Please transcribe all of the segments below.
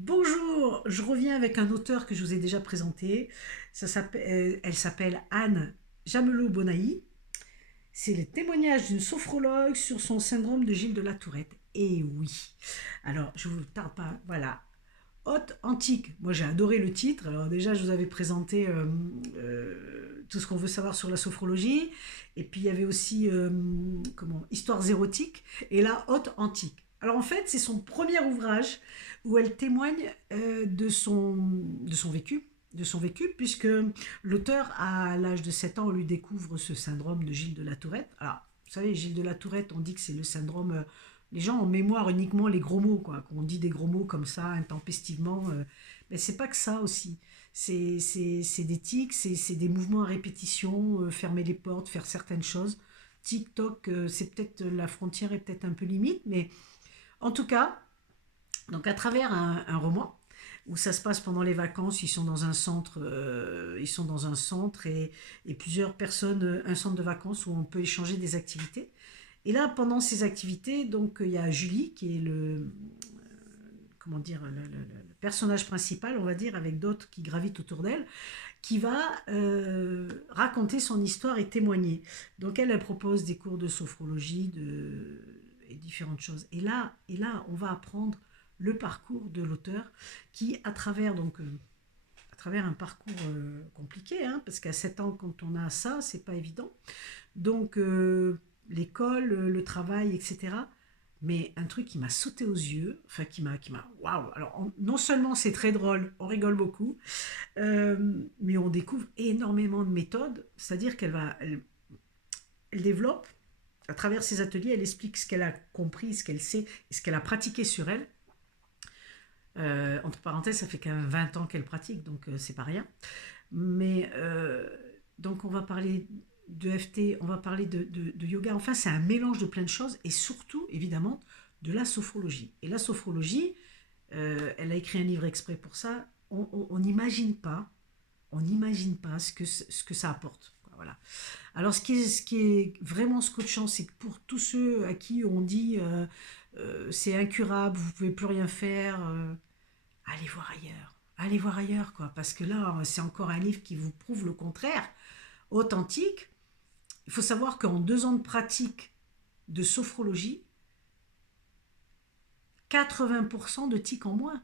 Bonjour, je reviens avec un auteur que je vous ai déjà présenté. Elle s'appelle Anne Jamelot-Bonaï. C'est le témoignage d'une sophrologue sur son syndrome de Gilles de la Tourette. Et oui. Alors, je vous tarde pas. Voilà. Haute antique. Moi, j'ai adoré le titre. Alors déjà, je vous avais présenté tout ce qu'on veut savoir sur la sophrologie. Et puis, il y avait aussi histoires érotiques. Et là, haute antique. Alors en fait, c'est son premier ouvrage où elle témoigne de son vécu, puisque l'auteur, à l'âge de 7 ans, on lui découvre ce syndrome de Gilles de la Tourette. Alors, vous savez, Gilles de la Tourette, on dit que c'est le syndrome les gens ont en mémoire uniquement les gros mots, quoi. Quand on dit des gros mots comme ça, intempestivement, mais c'est pas que ça aussi. C'est des tics, c'est des mouvements à répétition, fermer les portes, faire certaines choses. TikTok, c'est peut-être la frontière est peut-être un peu limite, mais en tout cas, donc à travers un roman où ça se passe pendant les vacances, ils sont dans un centre et plusieurs personnes, un centre de vacances où on peut échanger des activités. Et là, pendant ces activités, donc il y a Julie qui est le comment dire le personnage principal, on va dire, avec d'autres qui gravitent autour d'elle, qui va raconter son histoire et témoigner. Donc elle propose des cours de sophrologie, et différentes choses. Et là, on va apprendre le parcours de l'auteur qui, à travers un parcours compliqué, hein, parce qu'à 7 ans, quand on a ça, c'est pas évident. Donc, l'école, le travail, etc. Mais un truc qui m'a sauté aux yeux, enfin waouh. Alors, non seulement c'est très drôle, on rigole beaucoup, mais on découvre énormément de méthodes. C'est-à-dire elle développe à travers ses ateliers, elle explique ce qu'elle a compris, ce qu'elle sait, et ce qu'elle a pratiqué sur elle. Entre parenthèses, ça fait quand même 20 ans qu'elle pratique, donc c'est pas rien. Mais donc on va parler de FT, on va parler de yoga. Enfin, c'est un mélange de plein de choses et surtout, évidemment, de la sophrologie. Et la sophrologie, elle a écrit un livre exprès pour ça. On n'imagine pas, on n'imagine pas ce que ça apporte. Voilà. Alors, ce qui est vraiment scotchant, c'est que pour tous ceux à qui on dit c'est incurable, vous pouvez plus rien faire, allez voir ailleurs. Allez voir ailleurs, quoi. Parce que là, c'est encore un livre qui vous prouve le contraire. Authentique. Il faut savoir qu'en 2 ans de pratique de sophrologie, 80% de tics en moins.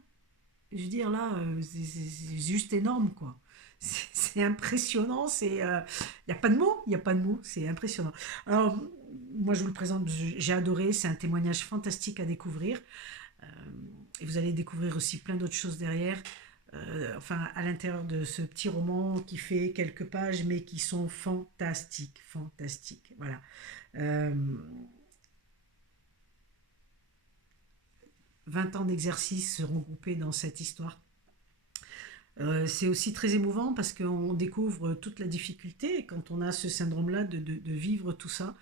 Je veux dire, là, c'est juste énorme, quoi. C'est impressionnant, il n'y a pas de mots, il n'y a pas de mots, c'est impressionnant. Alors, moi, je vous le présente, j'ai adoré, c'est un témoignage fantastique à découvrir. Euh, et vous allez découvrir aussi plein d'autres choses derrière. Enfin, à l'intérieur de ce petit roman qui fait quelques pages, mais qui sont fantastiques, fantastiques. Voilà. Euh, 20 ans d'exercice seront groupés dans cette histoire. C'est aussi très émouvant parce qu'on découvre toute la difficulté quand on a ce syndrome-là de vivre tout ça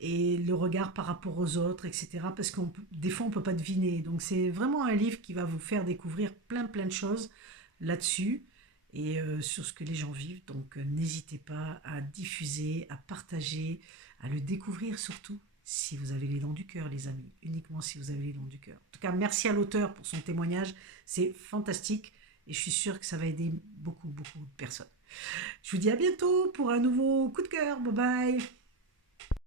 et le regard par rapport aux autres, etc. Parce que des fois, on ne peut pas deviner. Donc, c'est vraiment un livre qui va vous faire découvrir plein de choses là-dessus et sur ce que les gens vivent. Donc, n'hésitez pas à diffuser, à partager, à le découvrir surtout. Si vous avez les dents du cœur, les amis, uniquement si vous avez les dents du cœur. En tout cas, merci à l'auteur pour son témoignage, c'est fantastique et je suis sûre que ça va aider beaucoup de personnes. Je vous dis à bientôt pour un nouveau coup de cœur. Bye bye.